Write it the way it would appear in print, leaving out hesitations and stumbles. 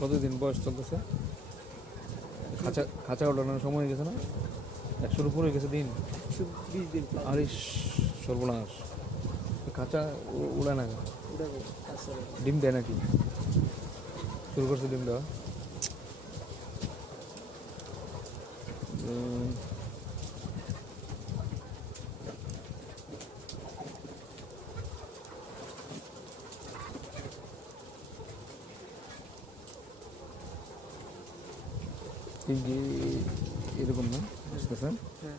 কতদিন বয়স চলতেছে? খাঁচা ওঠানোর সময় হয়ে গেছে না? 100-এর উপরে হয়ে গেছে দিন। 120 দিন। আরে সর্বনাশ! খাঁচা উড়ায় না, ডিম দেয় নাকি? শুরু করছে ডিম দেওয়া? এরকম না বুঝতেছেন? হ্যাঁ,